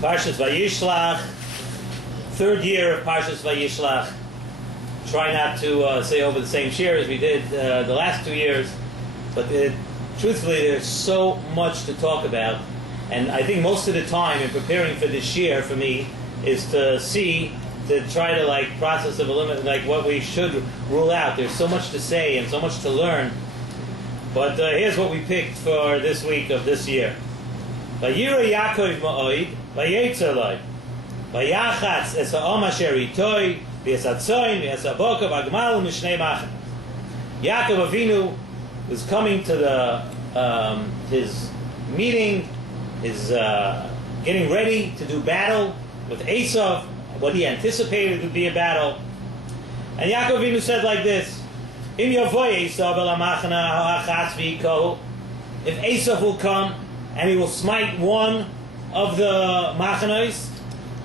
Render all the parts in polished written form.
Parshas Vayishlach, third year of Parshas Vayishlach. Try not to say over the same share as we did the last 2 years, but truthfully there's so much to talk about, and I think most of the time in preparing for this year for me is to try to process of eliminate what we should rule out. There's so much to say and so much to learn, but here's what we picked for this week of this year. Vayira Yaakov ma'od, vayetzaloi, vayachatz es ha'om asher itoi, v'yesatzoin, v'yesabokav agmal mishnei machan. Yaakov Avinu was coming to his meeting, his getting ready to do battle with Esav, what he anticipated would be a battle. And Yaakov Avinu said like this: Im yavoy Esav el hamachana ha'achatz v'yikohu. If Esav will come and he will smite one of the machanos,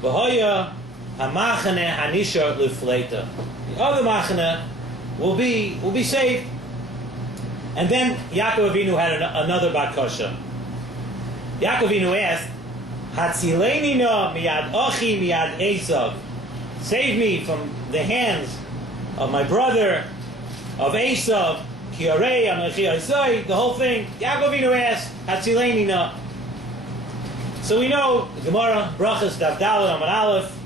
v'hoya hamachane hanishar lifleita. The other machana will be saved. And then Yaakov Avinu had another bakasha. Yaakov Avinu asked, Hatzileni no miyad ochi miyad Esav. Save me from the hands of my brother, of Esav, ki arei amechi asai, the whole thing. Yaakov Avinu asked, Hatzileni no. So we know, the Gemara, Brachas, Daf Daled, Amud Aleph,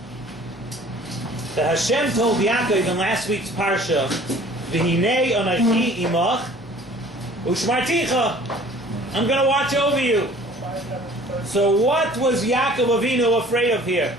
that Hashem told Yaakov in last week's Parsha, V'hinei onachi imach, Ushmarticha, I'm going to watch over you. So what was Yaakov Avinu afraid of here?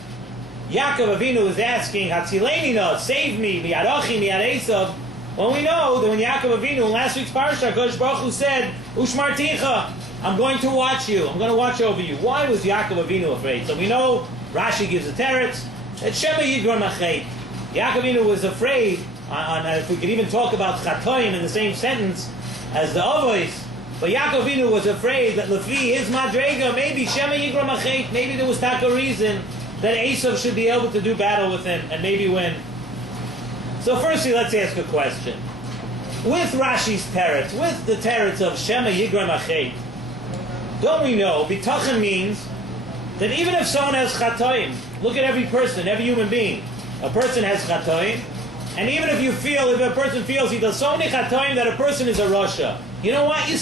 Yaakov Avinu was asking, Hatzileni no, save me, miyad ochi, miyad Esav. Well, we know that when Yaakov Avinu in last week's Parsha, Kodesh Baruch Hu said, Ushmarticha, I'm going to watch you, I'm going to watch over you. Why was Yaakov Avinu afraid? So we know, Rashi gives a teretz, that Shema Yigron Machet. Yaakov Avinu was afraid, if we could even talk about Chatoim in the same sentence as the Avos, but Yaakov Avinu was afraid that Lefi, his Madrega, maybe Shema Yigron Machet, maybe there was a reason that Esav should be able to do battle with him and maybe win. So firstly, let's ask a question. With Rashi's teretz, with the teretz of Shema Yigron Machet, don't we know, bitachon means that even if someone has chatoim, look at every person, every human being, a person has chatoim, and even if a person feels he does so many chatoim that a person is a rasha, you know what, you're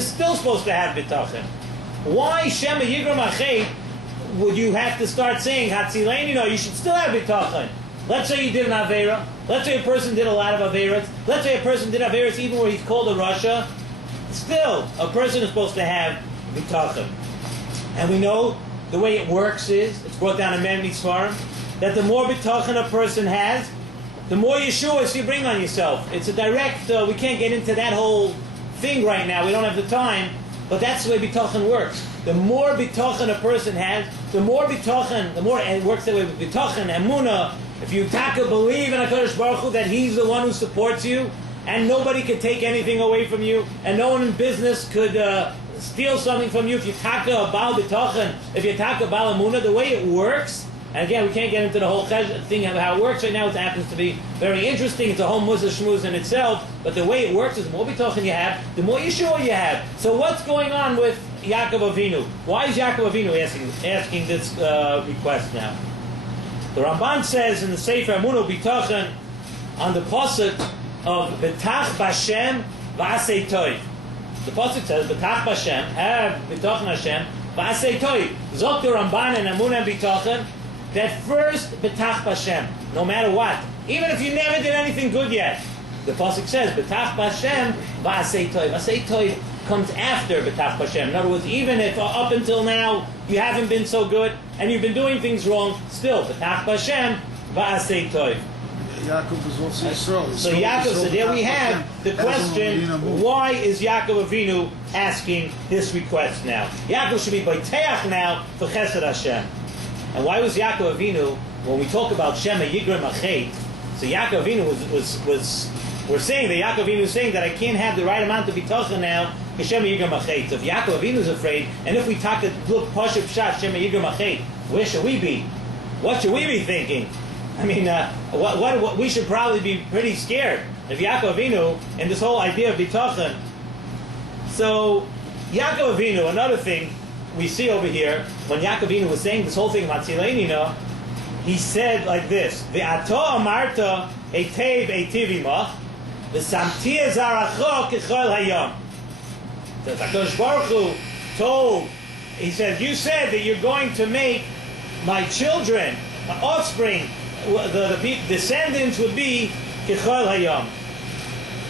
still supposed to have bitachon. Why Shema Yigron Machet would you have to start saying Hatzileni no? You should still have bitachon. Let's say you did an avera, let's say a person did a lot of averas, let's say a person did averas even where he's called a rasha, still a person is supposed to have bitachon. And we know the way it works is, it's brought down in many Svarim, that the more bitachon a person has, the more Yeshuas you bring on yourself. It's a direct, we can't get into that whole thing right now, we don't have the time, but that's the way bitachon works. The more bitachon a person has, the more it works that way with bitachon, emunah. If you believe in HaKadosh Baruch Hu that He's the one who supports you, and nobody could take anything away from you, and no one in business could steal something from you. If you taka bal bitachon, if you taka bal emunah, the way it works, and again we can't get into the whole thing of how it works right now. It happens to be very interesting. It's a whole muzah shmuz in itself. But the way it works is the more bitachon you have, the more Yeshua you have. So what's going on with Yaakov Avinu? Why is Yaakov Avinu asking this request now? The Ramban says in the Sefer Amuno Bitachon on the pasuk of Betach Bashem V'asei Toiv. The pasuk says Betach Bashem, have Bitachon Hashem V'asei Toiv. Zok the Ramban and Amuno Bitachon that first Betach Bashem, no matter what, even if you never did anything good yet. The pasuk says Betach Bashem V'asei Toiv. V'asei Toiv comes after Betach Bashem. In other words, even if up until now you haven't been so good and you've been doing things wrong, still Betach Bashem V'asei Toiv. Yaakov was also Yisrael. So Yaakov, so there we have the question, why is Yaakov Avinu asking this request now? Yaakov should be Baiteach now for Chesed Hashem. And why was Yaakov Avinu, when we talk about Shema Yigron Machet, so Yaakov Avinu we're saying that Yaakov Avinu is saying that I can't have the right amount of bitachon now, Shema Yigron Machet. So if Yaakov Avinu is afraid, and if we talk to look Pashup Pshat Shema Yigron Machet, where should we be? What should we be thinking? I mean, what we should probably be pretty scared if Yaakov Avinu and this whole idea of bitachon. So Yaakov Avinu, another thing, we see over here, when Yaakov Avinu was saying this whole thing about Tzileinina, he said like this: "Ve'ato amarta eitev eitivimach, v'samtia zaracho kechol hayom." So HaKadosh Baruch Hu told, he said, "You said that you're going to make my children, my offspring, the descendants would be kechol hayom."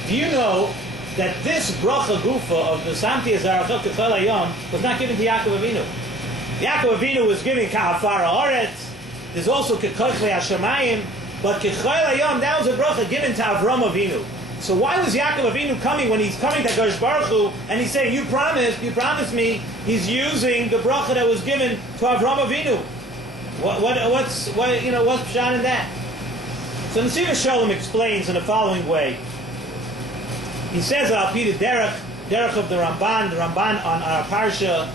Do you know that this bracha gufa of the Samti Azarachot Kechol Hayom was not given to Yaakov Avinu? Yaakov Avinu was given Ka'afar Haaretz. There's also Kekochle Hashemayim, but Kechol Hayom, that was a bracha given to Avram Avinu. So why was Yaakov Avinu coming when he's coming to HaKadosh Baruch Hu and he's saying, you promised me? He's using the bracha that was given to Avram Avinu. What's pshat in that? So Nesiv Shalom explains in the following way. He says, I'll repeat the derech of the Ramban on our Parsha,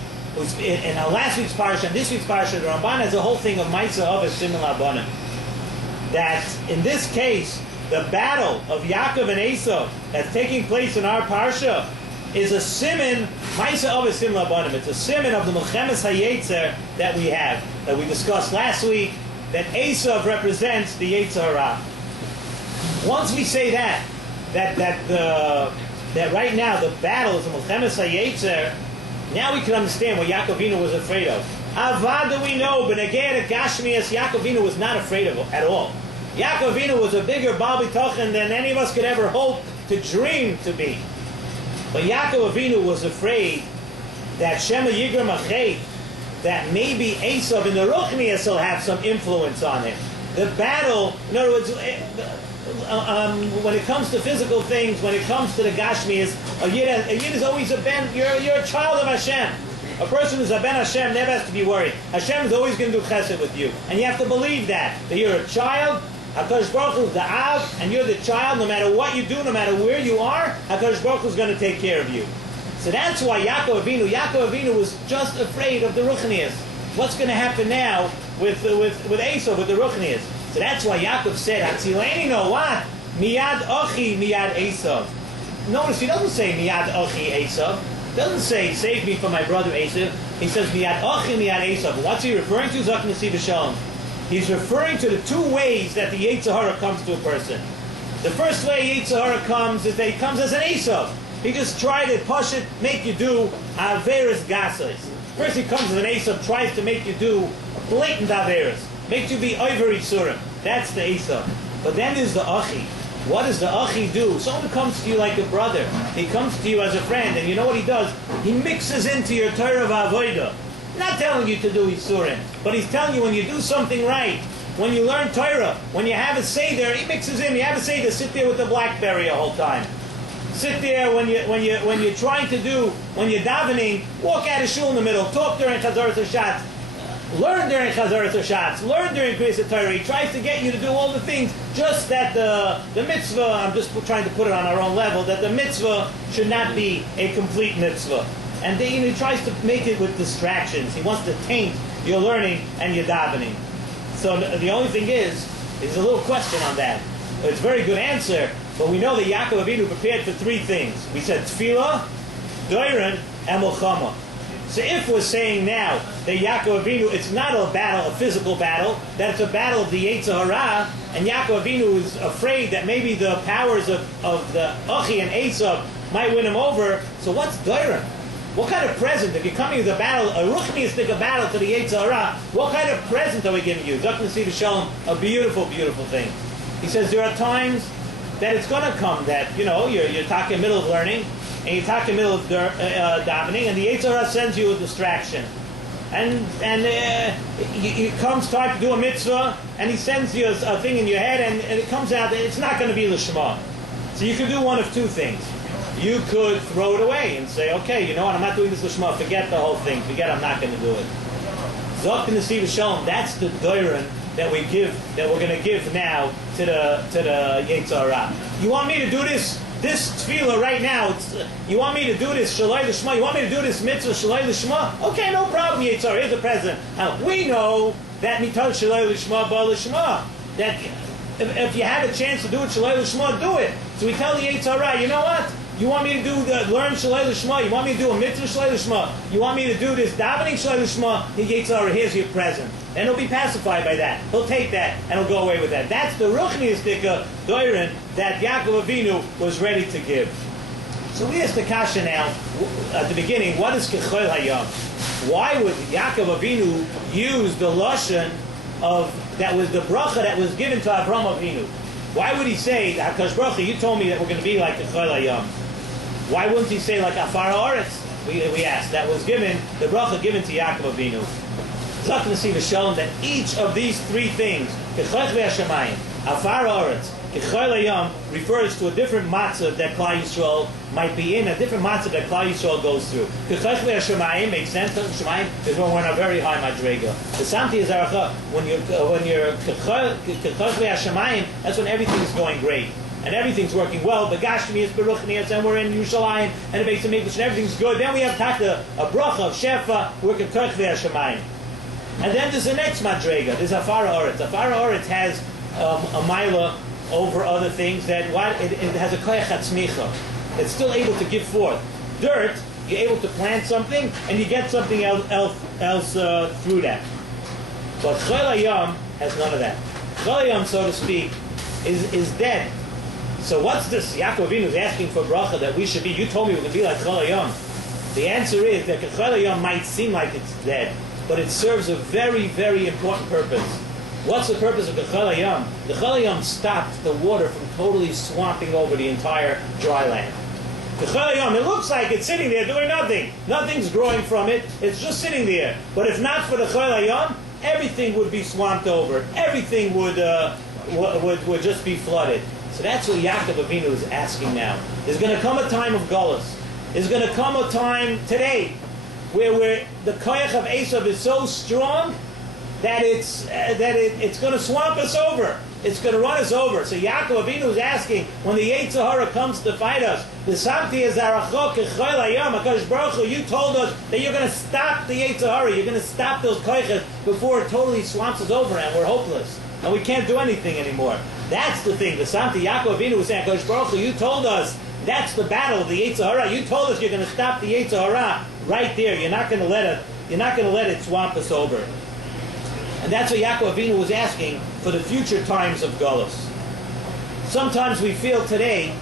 in our last week's Parsha and this week's Parsha, the Ramban has a whole thing of Maisa of Simon Labanim. That in this case, the battle of Yaakov and Esau that's taking place in our Parsha is a siman, Maisa of Simon Labanim. It's a siman of the Melchemes HaYetzer that we have, that we discussed last week, that Esau represents the Yetzer Hara. Once we say that right now the battle is the Melchemes HaYetzer, now we can understand what Yaakov Avinu was afraid of. Avada we know, but again, Gashmias, Yaakov Avinu was not afraid of at all. Yaakov Avinu was a bigger Baal B'tochen than any of us could ever hope to dream to be. But Yaakov Avinu was afraid that Shema Yigram Achet, that maybe Esav in the Ruchnias will have some influence on him. The battle, in other words, when it comes to physical things, when it comes to the Gashmias, a Yid is always a ben. You're a child of Hashem. A person who's a ben Hashem never has to be worried. Hashem is always going to do chesed with you, and you have to believe that you're a child. HaKadosh Baruch Hu is the Av, and you're the child. No matter what you do, no matter where you are, HaKadosh Baruch Hu is going to take care of you. So that's why Yaakov Avinu was just afraid of the Ruchnias. What's going to happen now with Esau, with the Ruchnias? So that's why Yaakov said, Hatzileni no what? Miyad Ochi, Miyad Esau. Notice he doesn't say Miyad Ochi Esau. He doesn't say, save me from my brother Esau. He says Miyad Ochi, Miyad Esau. But what's he referring to? Zok Nesiv Shalom. He's referring to the two ways that the Yetzer Hara comes to a person. The first way Yetzer Hara comes is that he comes as an Esau. He just tried to push it, make you do Averis Gasas. First he comes as an Esau, tries to make you do blatant Averis. Makes you be Ivory Surim. That's the Esau. But then there's the Achi. What does the Achi do? Someone comes to you like a brother. He comes to you as a friend, and you know what he does? He mixes into your Torah v'Avodah. Not telling you to do Isurim, but he's telling you when you do something right, when you learn Torah, when you have a Seder, he mixes in. You have a Seder, sit there with the BlackBerry the whole time. Sit there when you're trying to do, when you're davening, walk out of shul in the middle, talk during Chazarat HaShatz, learn during Chazarat HaShatz, learn during Kriyas Torah. He tries to get you to do all the things, just that the mitzvah, I'm just trying to put it on our own level, that the mitzvah should not be a complete mitzvah. And then he tries to make it with distractions. He wants to taint your learning and your davening. So the only thing is a little question on that. It's a very good answer, but we know that Yaakov Avinu prepared for three things. We said tefillah, doiron, and milchama. So if we're saying now that Yaakov Avinu, it's not a battle, a physical battle, that it's a battle of the Yetzer Hara, and Yaakov Avinu is afraid that maybe the powers of the Achi and Esau might win him over, so what's doiron? What kind of present, if you're coming to the battle, a ruchniistic battle to the Yetzer Hara, what kind of present are we giving you? Zok Nesiv Shalom, a beautiful, beautiful thing. He says there are times that it's going to come that, you're talking middle of learning, and you're talking middle of davening, and the Yetzer Hara sends you a distraction. And it comes time to do a mitzvah, and he sends you a thing in your head, and it comes out that it's not going to be l'shma. So you can do one of two things. You could throw it away and say, okay, you know what, I'm not doing this l'shma, forget the whole thing, I'm not going to do it. Zok Nesiv Shalom, that's the doiron that we're going to give now to the Yetzer Hara. You want me to do this tefillah right now? You want me to do this shalai l'shma? You want me to do this mitzvah shalai l'shma? Okay, no problem, Yetzer Hara. Here's the present. We know that mitzvah shalai l'shma ba l'shma. That if you have a chance to do it shalai l'shma, do it. So we tell the Yetzer Hara, you know what? You want me to learn Shalei L'Shma? You want me to do a mitzvah Shalei L'Shma? You want me to do this davening Shalei L'Shma? He gets over, here's your present. And he'll be pacified by that. He'll take that and he'll go away with that. That's the Ruchniistika Doirin that Yaakov Avinu was ready to give. So we ask the Kasha now, at the beginning, what is Kechol Hayam? Why would Yaakov Avinu use the Lashon of, that was the bracha that was given to Avraham Avinu? Why would he say, HaKadosh Baruch Hu, you told me that we're going to be like Kechol Hayam? Why wouldn't he say like Afar Haaretz? We asked. That was given, the bracha given to Yaakov Avinu. Zok Nesiv has shown that each of these three things, Kechol Hashemayim, Afar Haaretz, Kechol Hayam, refers to a different matzah that Klal Yisrael might be in, a different matzah that Klal Yisrael goes through. Kechol Hashemayim makes sense. Shemayim is when we're in a very high madrega. The Samti is Aracha, when you're Kechol Hashemayim, that's when everything is going great. And everything's working well. The Gashmi is Beruchnias, and we're in Yerushalayim, and the Beis Hamikdash, and everything's good. Then we have a bracha of Shefa, we're Kechol Hashemayim. And then there's the next madrega. There's Afar Haaretz. Afar Haaretz has a mila over other things that it has a koyach hatzmicha. It's still able to give forth. Dirt, you're able to plant something, and you get something else through that. But Chol Hayam has none of that. Chol Hayam, so to speak, is dead. So what's this? Yaakov Avinu is asking for bracha that we should be. You told me we're going to be like Chol Hayam. The answer is that Chol Hayam might seem like it's dead, but it serves a very, very important purpose. What's the purpose of the Chol Hayam? The Chol Hayam stopped the water from totally swamping over the entire dry land. The Chol Hayam, it looks like it's sitting there doing nothing. Nothing's growing from it. It's just sitting there. But if not for the Chol Hayam, everything would be swamped over. Everything would just be flooded. So that's what Yaakov Avinu is asking now. There's going to come a time of Golus. There's going to come a time today where the koyach of Esav is so strong that it's going to swamp us over. It's going to run us over. So Yaakov Avinu is asking, when the Yetzer Hara comes to fight us, the Samti is Arachok Kechol Hayam, HaKadosh Baruch Hu, you told us that you're going to stop the Yetzer Hara. You're going to stop those koyachas before it totally swamps us over and we're hopeless. And we can't do anything anymore. That's the thing. The Samti Yaakov Avinu was saying, HaKadosh Baruch Hu, you told us that's the battle of the Yetzer Hara. You told us you're going to stop the Yetzer Hara right there. You're not going to let it swamp us over. And that's what Yaakov Avinu was asking for the future times of Golus. Sometimes we feel today,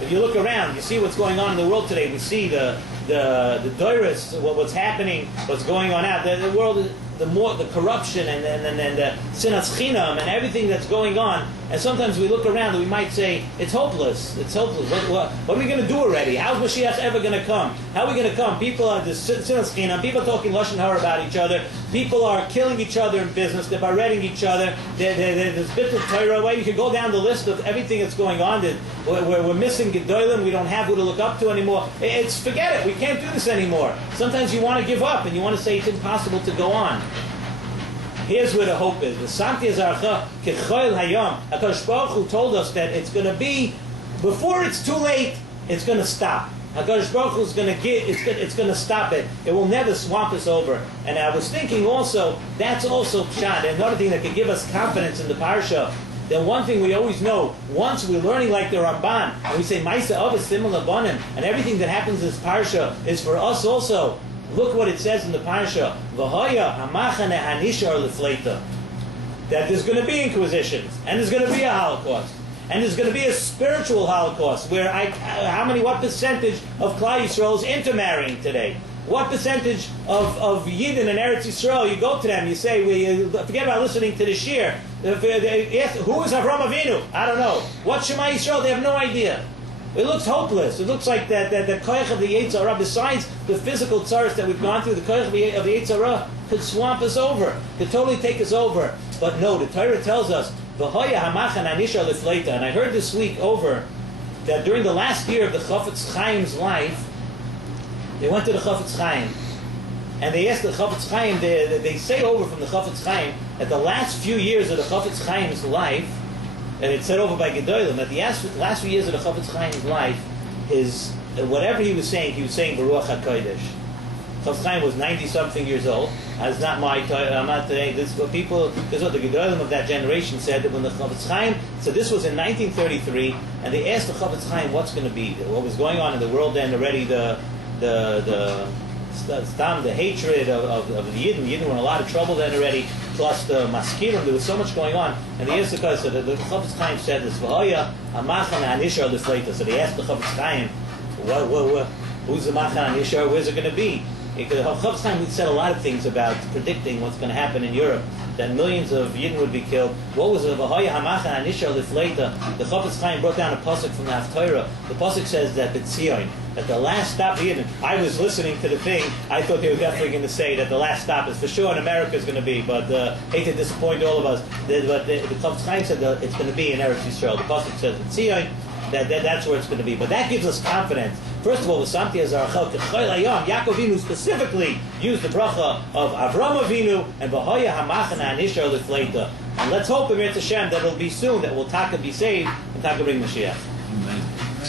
if you look around, you see what's going on in the world today. We see the doiris, what's happening, what's going on out. The world, the corruption and the sinas chinam and everything that's going on. And sometimes we look around and we might say, it's hopeless. It's hopeless. What are we going to do already? How's Mashiach ever going to come? How are we going to come? People are the sinas chinam. People are talking lashon hara about each other. People are killing each other in business. They're beretting each other. There's bits of Torah. Well, you can go down the list of everything that's going on. We're missing Gedolim. We don't have who to look up to anymore. Forget it. We can't do this anymore. Sometimes you want to give up and you want to say it's impossible to go on. Here's where the hope is. The Samti is Archa Kechol Hayam. HaKadosh Baruch Hu told us that it's going to be, before it's too late, it's going to stop. HaKadosh Baruch Hu is going to it's going to stop it. It will never swamp us over. And I was thinking also, that's also Pshat. Another thing that could give us confidence in the Parsha. Then one thing we always know, once we're learning like the Ramban, and we say, Maisa Avos Simon Labanim, and everything that happens in this Parsha is for us also. Look what it says in the Parsha. V'hoya hamachane hanishar lefleita. That there's going to be inquisitions, and there's going to be a Holocaust, and there's going to be a spiritual Holocaust, where what percentage of Klal Yisrael is intermarrying today? What percentage of Yidden and Eretz Yisrael, you go to them, you say, forget about listening to the Shir. Who is Avraham Avinu? I don't know. What's Shema Yisrael? They have no idea. It looks hopeless. It looks like that the koyach of the Yetzer Hara, besides the physical tzaras that we've gone through, the koyach of the Yetzer Hara could swamp us over, could totally take us over. But no, the Torah tells us, V'hoya hamachan anisha lefleita. And I heard this week over that during the last year of the Chafetz Chaim's life, they went to the Chafetz Chaim, and they asked the Chafetz Chaim, they say over from the Chafetz Chaim, that the last few years of the Chafetz Chaim's life, and it's said over by Gedolim, that the last few years of the Chafetz Chaim's life, whatever he was saying Baruch HaKodesh. Chafetz Chaim was 90-something years old, It's not my time. I'm not saying this. Is what people. This is what the Gedolim of that generation said that when the Chavetz Chaim. So this was in 1933, and they asked the Chavetz Chaim what's going to be, what was going on in the world then. Already the hatred of the Yidden. The Yidden were in a lot of trouble then already. Plus the Maskirim. There was so much going on. And the Yisrael, so the Chavetz Chaim said this. V'hoya amachan anishar l'fleita. So they asked the Chavetz Chaim, who's the machan anishar? Where's it going to be? Because Chavetz Chaim said a lot of things about predicting what's going to happen in Europe, that millions of Yidden would be killed. What was the V'hoya hamachan anishar l'fleita? The Chavetz Chaim brought down a pasuk from the Haftorah. The pasuk says that B'tzion, at the last stop of Yidden. I was listening to the thing. I thought they were definitely going to say that the last stop is for sure in America is going to be, but hate to disappoint all of us. But the Chavetz Chaim said that it's going to be in Eretz Yisrael. The pasuk says B'tzion. That's where it's going to be. But that gives us confidence. First of all, the Samti Azarachel Kechol Hayom, Yaakov Avinu specifically used the bracha of Avram Avinu and V'hoya Hamachana Anishar L'Fleita. And let's hope in Hashem that it'll be soon that we'll Taka be saved and Taka bring Mashiach.